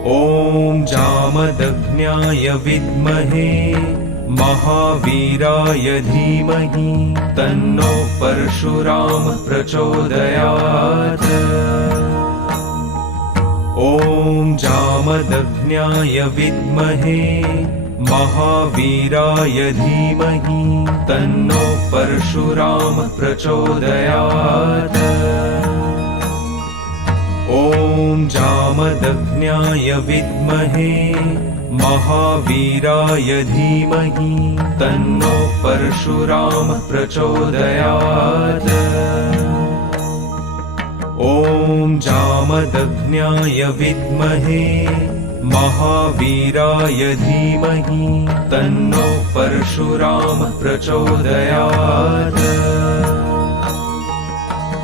ॐ जामदग्न्याय विद्महे महावीराय धीमहि तन्नो परशुराम प्रचोदयात्। ॐ जामदग्न्याय विद्महे महावीराय धीमहि तन्नो परशुराम प्रचोदयात्। ॐ जामदग्न्याय विद्महे महावीराय धीमहि तन्नो परशुराम प्रचोदयात्। ॐ जामदग्न्याय विद्महे महावीराय धीमहि तन्नो परशुराम प्रचोदयात्।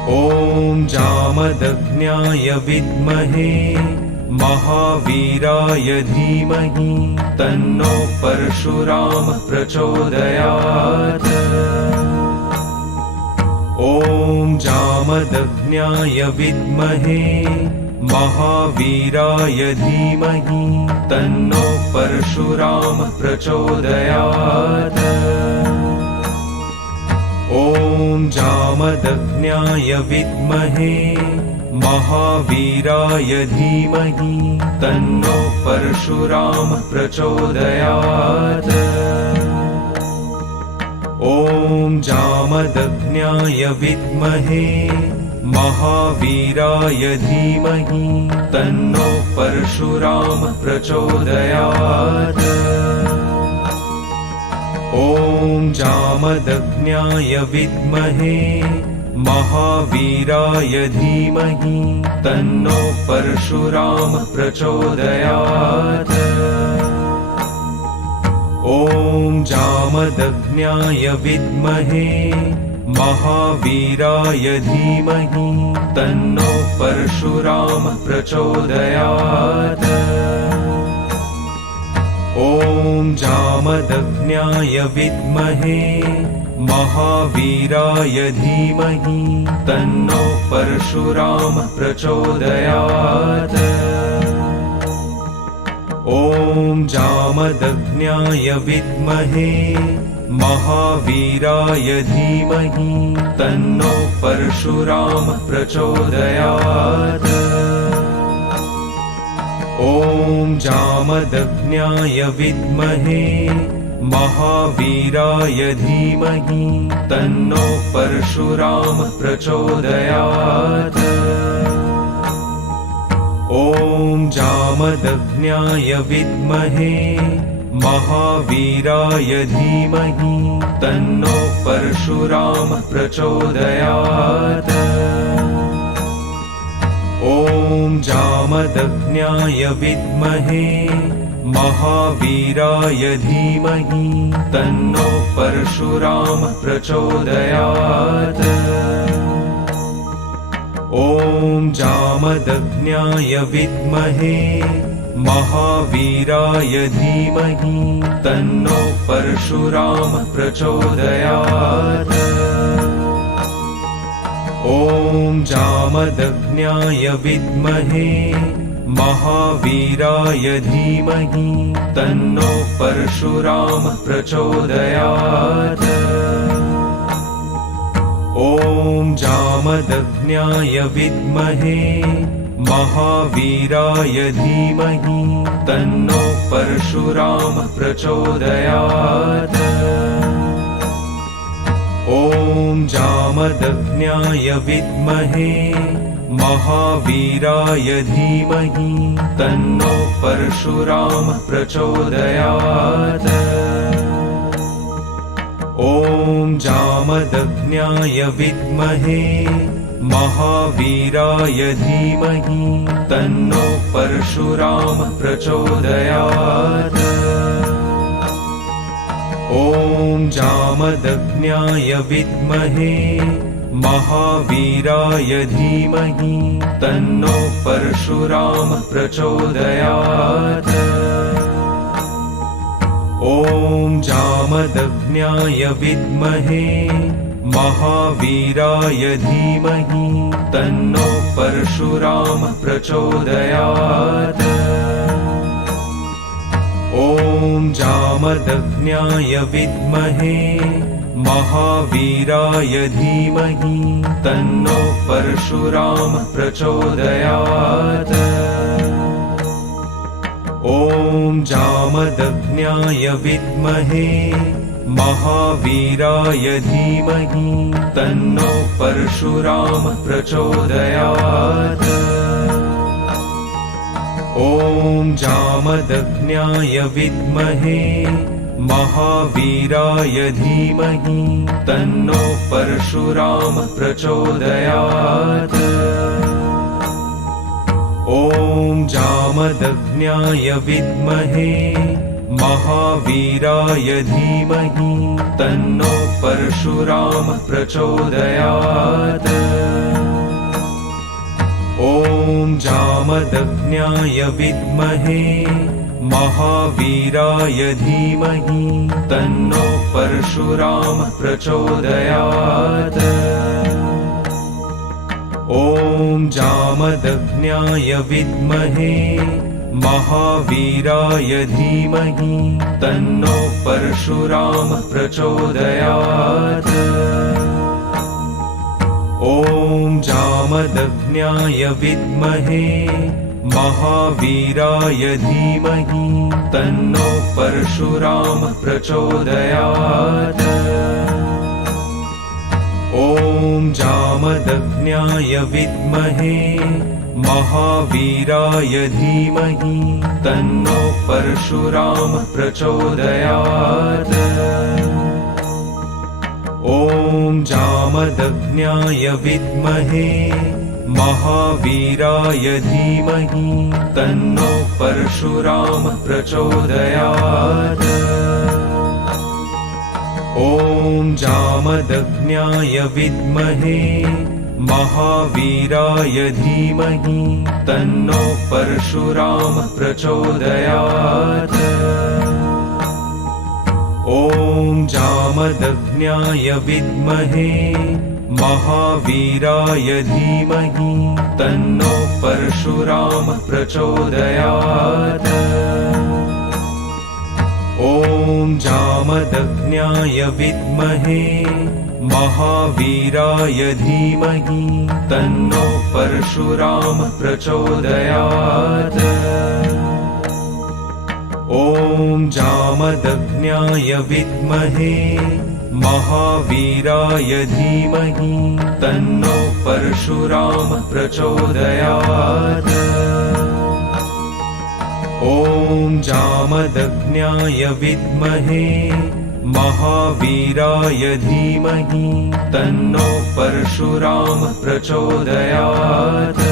ॐ जामदग्न्याय विद्महे महावीराय धीमहि तन्नो परशुराम प्रचोदयात्। ॐ जामदग्न्याय विद्महे महावीराय धीमहि तन्नो परशुराम प्रचोदयात्। ॐ जामदग्न्याय विद्महे महावीराय धीमहि तन्नो परशुराम प्रचोदयात्। ॐ जामदग्न्याय विद्महे महावीराय धीमहि तन्नो परशुराम प्रचोदयात्। ॐ जामदग्न्याय विद्महे महावीराय धीमहि तन्नो परशुराम प्रचोदयात्। ॐ जामदग्न्याय विद्महे महावीराय धीमहि तन्नो परशुराम प्रचोदयात्। ॐ जामदग्न्याय विद्महे महावीराय धीमहि तन्नो परशुराम प्रचोदयात्। ॐ जामदग्न्याय विद्महे महावीराय धीमहि तन्नो परशुराम प्रचोदयात्। ॐ जामदग्न्याय विद्महे महावीराय धीमहि तन्नो परशुराम प्रचोदयात्। ॐ जामदग्न्याय विद्महे महावीराय धीमहि तन्नो परशुराम प्रचोदयात्। ॐ जामदग्न्याय विद्महे महावीराय धीमहि तन्नो परशुराम प्रचोदयात्। ॐ जामदग्न्याय विद्महे महावीराय धीमहि तन्नो परशुराम प्रचोदयात्। ॐ जामदग्न्याय विद्महे महावीराय धीमहि तन्नो परशुराम प्रचोदयात्। ॐ जामदग्न्याय विद्महे महावीराय धीमहि तन्नो परशुराम प्रचोदयात्। ॐ जामदग्न्याय विद्महे महावीराय धीमहि तन्नो परशुराम प्रचोदयात्। ॐ जामदग्न्याय विद्महे महावीराय धीमहि तन्नो परशुराम प्रचोदयात्। ॐ जामदग्न्याय विद्महे महावीराय धीमहि तन्नो परशुराम प्रचोदयात्। ॐ जामदग्न्याय विद्महे महावीराय धीमहि तन्नो परशुराम प्रचोदयात्। ॐ जामदग्न्याय विद्महे महावीराय धीमहि तन्नो परशुरामः प्रचोदयात्। ॐ जामदग्न्याय विद्महे महावीराय धीमहि तन्नो परशुरामः प्रचोदयात्। ॐ जामदग्न्याय विद्महे महावीराय धीमहि तन्नो परशुरामः प्रचोदयात्। ॐ जामदग्न्याय विद्महे महावीराय धीमहि तन्नो परशुरामः प्रचोदयात्। ॐ जामदग्न्याय विद्महे महावीराय धीमहि तन्नो परशुरामः प्रचोदयात्। ॐ जामदग्न्याय विद्महे महावीराय धीमहि तन्नो परशुरामः प्रचोदयात्। ॐ जामदग्न्याय विद्महे महावीराय धीमहि तन्नो परशुरामः प्रचोदयात्। ॐ जामदग्न्याय विद्महे महावीराय धीमहि तन्नो परशुरामः प्रचोदयात्। ॐ जामदग्न्याय विद्महे महावीराय धीमहि तन्नो परशुरामः प्रचोदयात्। ॐ जामदग्न्याय विद्महे महावीराय धीमहि तन्नो परशुरामः प्रचोदयात्। ॐ जामदग्न्याय विद्महे महावीराय धीमहि तन्नो परशुरामः प्रचोदयात्। ॐ जामदग्न्याय विद्महे महावीराय धीमहि तन्नो परशुरामः प्रचोदयात्। ॐ जामदग्न्याय विद्महे महावीराय धीमहि तन्नो परशुरामः प्रचोदयात्। ॐ जामदग्न्याय विद्महे महावीराय धीमहि तन्नो परशुरामः प्रचोदयात्।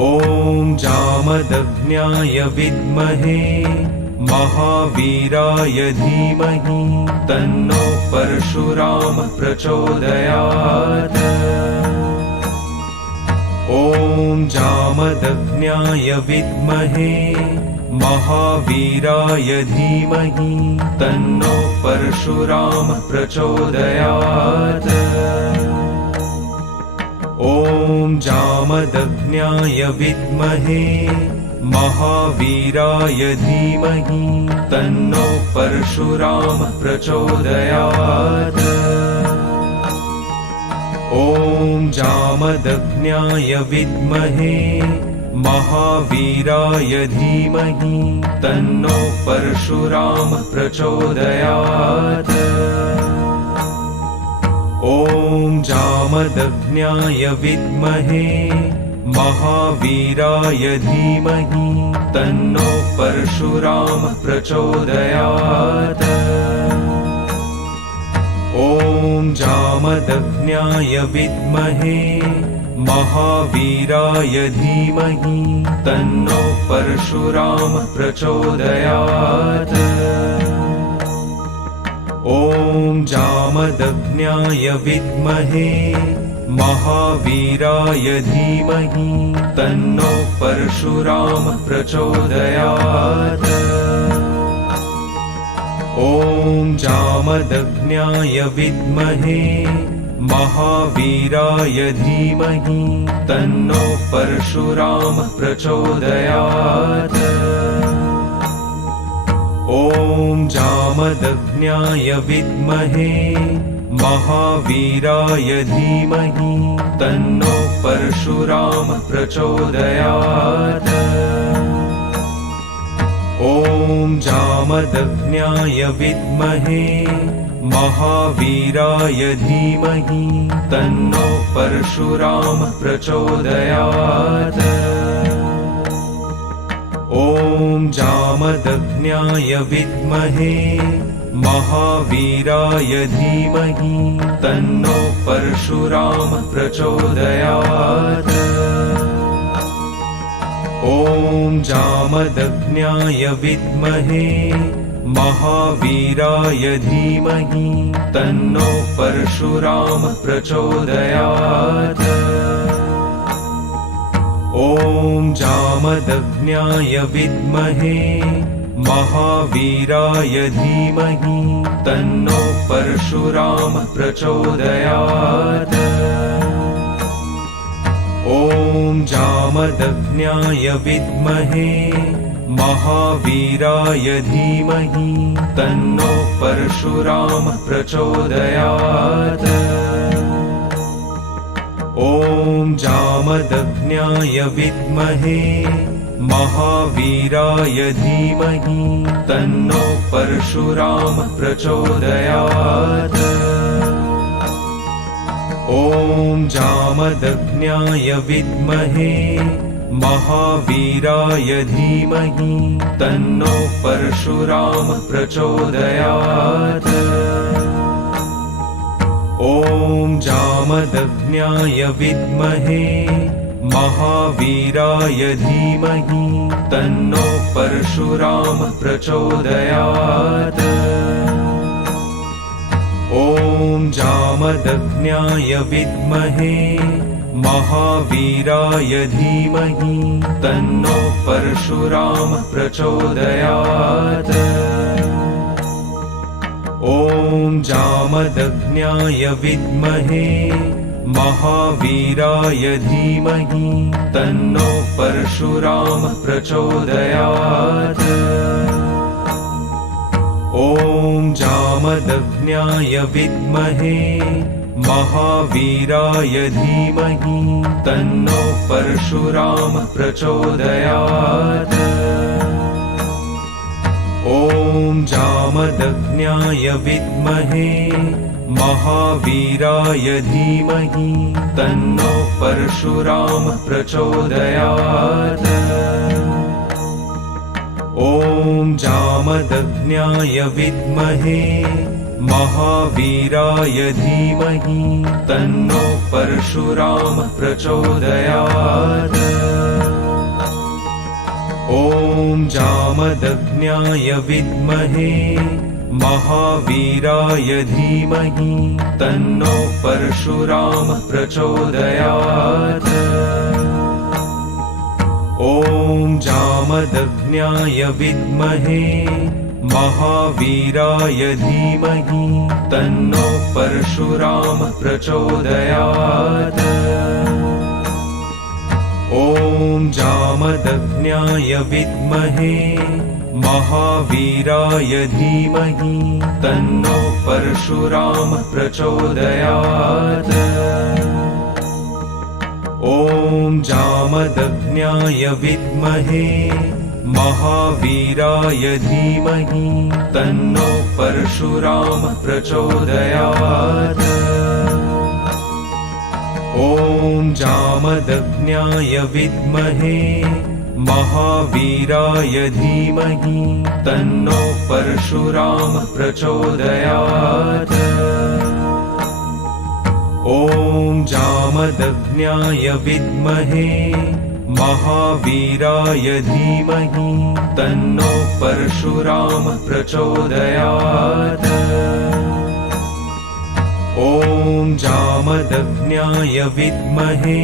ॐ जामदग्न्याय विद्महे महावीराय धीमहि तन्नो परशुरामः प्रचोदयात्। ॐ जामदग्न्याय विद्महे महावीराय धीमहि तन्नो परशुरामः प्रचोदयात्। ॐ जामदग्न्याय विद्महे महावीराय धीमहि तन्नो परशुरामः प्रचोदयात्। ॐ जामदग्न्याय विद्महे महावीराय धीमहि तन्नो परशुरामः प्रचोदयात्। ॐ जामदग्न्याय विद्महे महावीराय धीमहि तन्नो परशुरामः प्रचोदयात्। ॐ जामदग्न्याय विद्महे महावीराय धीमहि तन्नो परशुरामः प्रचोदयात्। ॐ जामदग्न्याय विद्महे महावीराय धीमहि तन्नो परशुरामः प्रचोदयात्। ॐ जामदग्न्याय विद्महे महावीराय धीमहि तन्नो परशुरामः प्रचोदयात्। ॐ जामदग्न्याय विद्महे महावीराय धीमहि तन्नो परशुराम प्रचोदयात्। ॐ जामदग्न्याय विद्महे महावीराय धीमहि तन्नो परशुराम प्रचोदयात्। ॐ जामदग्न्याय विद्महे महावीराय धीमहि तन्नो परशुराम प्रचोदयात्। ॐ जामदग्न्याय विद्महे महावीराय धीमहि तन्नो परशुराम प्रचोदयात्। ॐ जामदग्न्याय विद्महे महावीराय धीमहि तन्नो परशुराम प्रचोदयात्। ॐ जामदग्न्याय विद्महे महावीराय धीमहि तन्नो परशुराम प्रचोदयात्। ॐ जामदग्न्याय विद्महे महावीराय धीमहि तन्नो परशुराम प्रचोदयात्। ॐ जामदग्न्याय विद्महे महावीराय धीमहि तन्नो परशुराम प्रचोदयात्। ॐ जामदग्न्याय विद्महे महावीराय धीमहि तन्नो परशुराम प्रचोदयात्। ॐ जामदग्न्याय विद्महे महावीराय धीमहि तन्नो परशुराम प्रचोदयात्। ॐ जामदग्न्याय विद्महे महावीराय धीमहि तन्नो परशुराम प्रचोदयात्। ॐ जामदग्न्याय विद्महे महावीराय धीमहि तन्नो परशुराम प्रचोदयात्। ॐ जामदग्न्याय विद्महे महावीराय धीमहि तन्नो परशुराम प्रचोदयात्। ॐ जामदग्न्याय विद्महे महावीराय धीमहि तन्नो परशुराम प्रचोदयात्। ॐ जामदग्न्याय विद्महे महावीराय धीमहि तन्नो परशुराम प्रचोदयात्। ॐ जामदग्न्याय विद्महे महावीराय धीमहि तन्नो परशुराम प्रचोदयात्। ॐ जामदग्न्याय विद्महे महावीराय धीमहि तन्नो परशुराम प्रचोदयात्। ॐ जामदग्न्याय विद्महे महावीराय धीमहि तन्नो परशुराम प्रचोदयात्। ॐ जामदग्न्याय विद्महे महावीराय धीमहि तन्नो परशुराम प्रचोदयात्। ॐ जामदग्न्याय विद्महे महावीराय धीमहि तन्नो परशुराम प्रचोदयात्। ॐ जामदग्न्याय विद्महे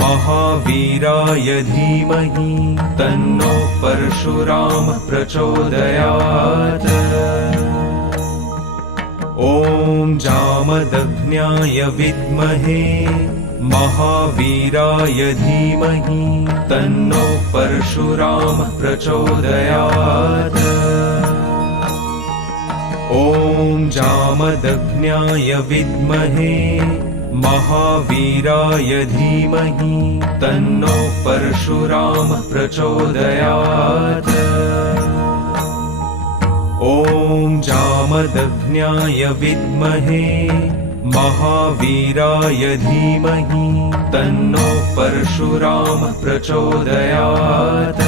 महावीराय धीमहि तन्नो परशुराम प्रचोदयात्। ॐ जामदग्न्याय विद्महे महावीराय धीमहि तन्नो परशुराम प्रचोदयात्। ॐ जामदग्न्याय विद्महे महावीराय धीमहि तन्नो परशुराम प्रचोदयात्। ॐ जामदग्न्याय विद्महे महावीराय धीमहि तन्नो परशुराम प्रचोदयात्।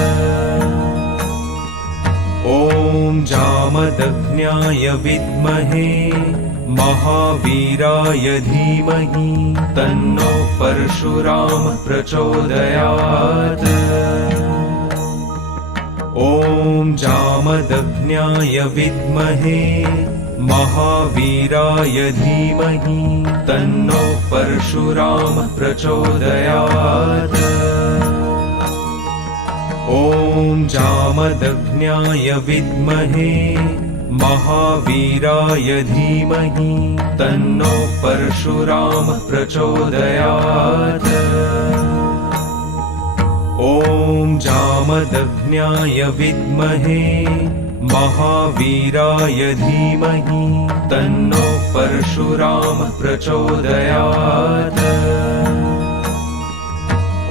ॐ जामदग्न्याय विद्महे महावीराय धीमहि तन्नो परशुराम प्रचोदयात्। ॐ जामदग्न्याय विद्महे महावीराय धीमहि तन्नो परशुराम प्रचोदयात्। ॐ जामदग्न्याय विद्महे महावीराय धीमहि तन्नो परशुराम प्रचोदयात्। ॐ जामदग्न्याय विद्महे महावीराय धीमहि तन्नो परशुराम प्रचोदयात्।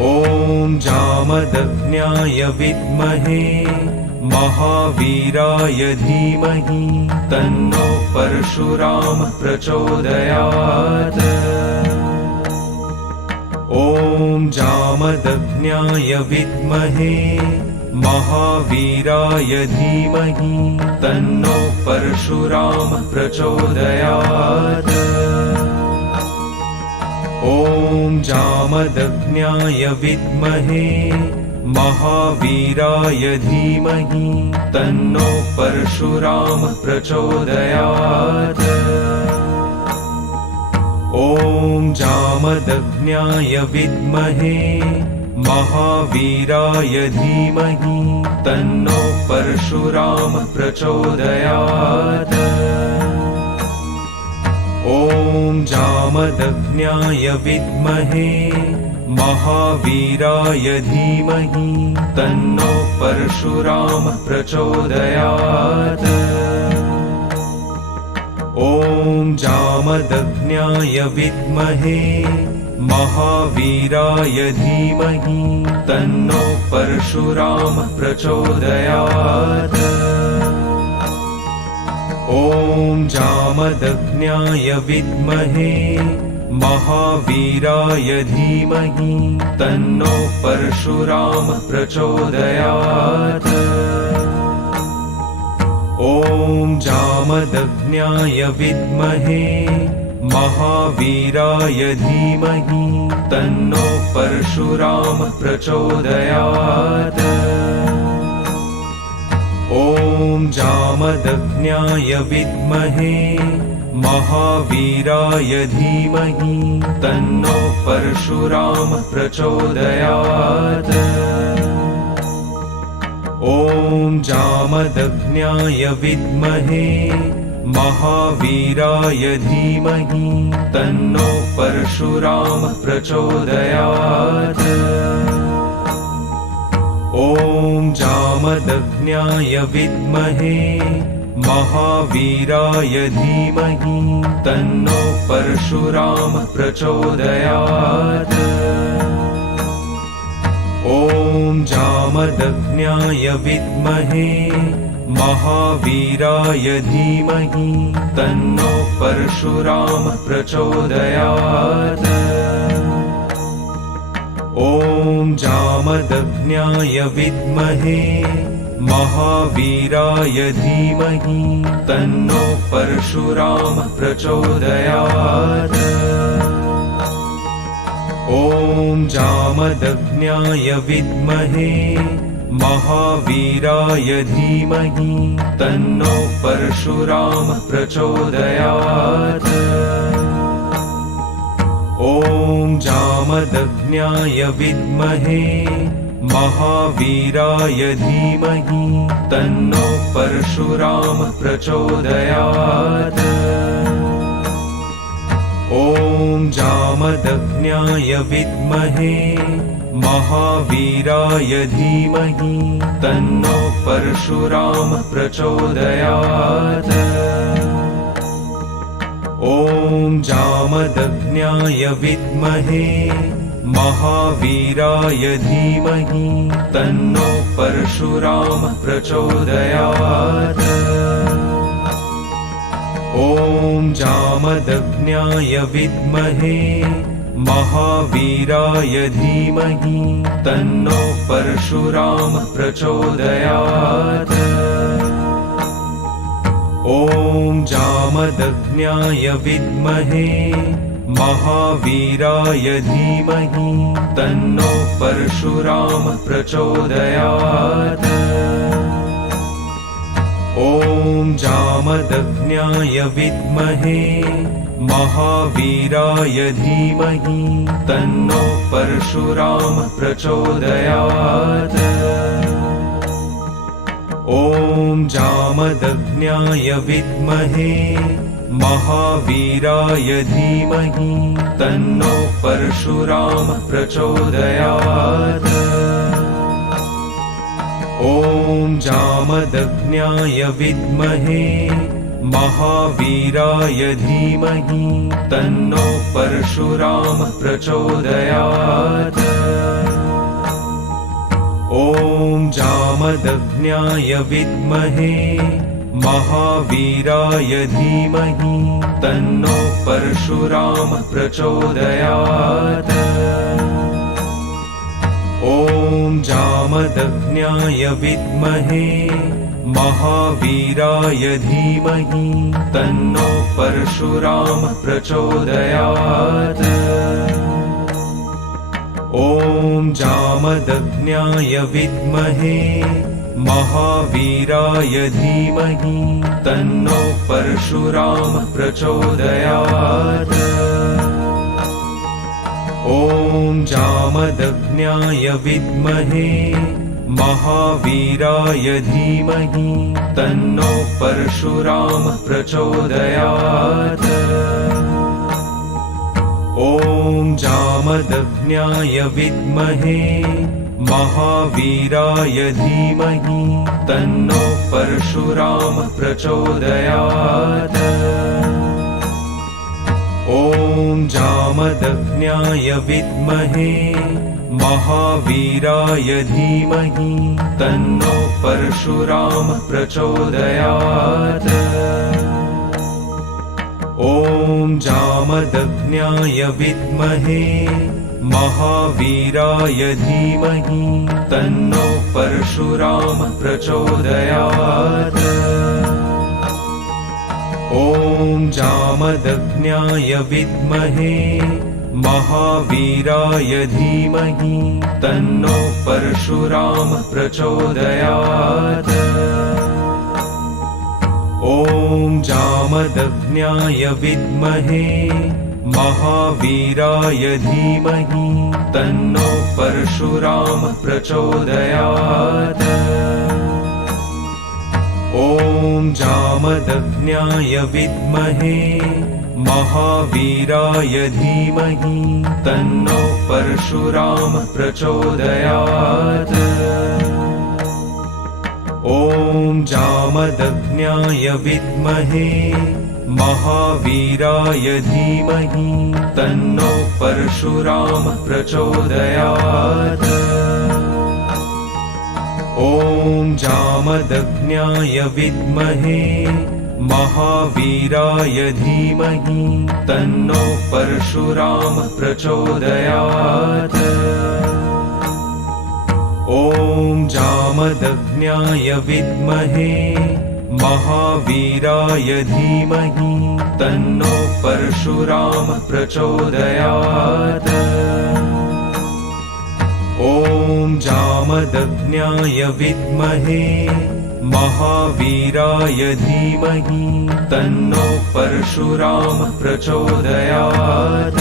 ॐ जामदग्न्याय विद्महे महावीराय धीमहि तन्नो परशुराम प्रचोदयात्। ॐ जामदग्न्याय विद्महे महावीराय धीमहि तन्नो परशुराम प्रचोदयात्। ॐ जामदग्न्याय विद्महे महावीराय धीमहि तन्नो परशुराम प्रचोदयात्। ॐ जामदग्न्याय विद्महे महावीराय धीमहि तन्नो परशुराम प्रचोदयात्। ॐ जामदग्न्याय विद्महे महावीराय धीमहि तन्नो परशुराम प्रचोदयात्। ॐ जामदग्न्याय विद्महे महावीराय धीमहि तन्नो परशुराम प्रचोदयात्। ॐ जामदग्न्याय विद्महे महावीराय धीमहि तन्नो परशुराम प्रचोदयात्। ॐ जामदग्न्याय विद्महे महावीराय धीमहि तन्नो परशुराम प्रचोदयात्। ॐ जामदग्न्याय विद्महे महावीराय धीमहि तन्नो परशुराम प्रचोदयात्। ॐ जामदग्न्याय विद्महे महावीराय धीमहि तन्नो परशुराम प्रचोदयात्। ॐ जामदग्न्याय विद्महे महावीराय धीमहि तन्नो परशुराम प्रचोदयात्। ॐ जामदग्न्याय विद्महे महावीराय धीमहि तन्नो परशुराम प्रचोदयात्। ॐ जामदग्न्याय विद्महे महावीराय धीमहि तन्नो परशुराम प्रचोदयात्। ॐ जामदग्न्याय विद्महे महावीराय धीमहि तन्नो परशुराम प्रचोदयात्। ॐ जामदग्न्याय विद्महे महावीराय धीमहि तन्नो परशुराम प्रचोदयात्। ॐ जामदग्न्याय विद्महे महावीराय धीमहि तन्नो परशुराम प्रचोदयात्। ॐ जामदग्न्याय विद्महे महावीराय धीमहि तन्नो परशुराम प्रचोदयात्। ॐ जामदग्न्याय विद्महे महावीराय धीमहि तन्नो परशुराम प्रचोदयात्। ॐ जामदग्न्याय विद्महे महावीराय धीमहि तन्नो परशुराम प्रचोदयात्। ॐ जामदग्न्याय विद्महे महावीराय धीमहि तन्नो परशुराम प्रचोदयात्। ॐ जामदग्न्याय विद्महे महावीराय धीमहि तन्नो परशुराम प्रचोदयात्। ॐ जामदग्न्याय विद्महे महावीराय धीमहि तन्नो परशुराम प्रचोदयात्। ॐ जामदग्न्याय विद्महे महावीराय धीमहि तन्नो परशुराम प्रचोदयात्। ॐ जामदग्न्याय विद्महे महावीराय धीमहि तन्नो परशुराम प्रचोदयात्। ॐ जामदग्न्याय विद्महे महावीराय धीमहि तन्नो परशुराम प्रचोदयात्। ॐ जामदग्न्याय विद्महे महावीराय धीमहि तन्नो परशुराम प्रचोदयात्। ॐ जामदग्न्याय विद्महे महावीराय धीमहि तन्नो परशुराम प्रचोदयात्। ॐ जामदग्न्याय विद्महे महावीराय धीमहि तन्नो परशुराम प्रचोदयात्। ॐ जामदग्न्याय विद्महे महावीराय धीमहि तन्नो परशुराम प्रचोदयात्। ॐ जामदग्न्याय विद्महे महावीराय धीमहि तन्नो परशुराम प्रचोदयात्। ॐ जामदग्न्याय विद्महे महावीराय धीमहि तन्नो परशुराम प्रचोदयात्। ॐ जामदग्न्याय विद्महे महावीराय धीमहि तन्नो परशुराम प्रचोदयात्। ॐ जामदग्न्याय विद्महे महावीराय धीमहि तन्नो परशुराम प्रचोदयात्। ॐ जामदग्न्याय विद्महे महावीराय धीमहि तन्नो परशुराम प्रचोदयात्। ॐ जामदग्न्याय विद्महे महावीराय धीमहि तन्नो परशुराम प्रचोदयात्। ॐ जामदग्न्याय विद्महे महावीराय धीमहि तन्नो परशुराम प्रचोदयात्।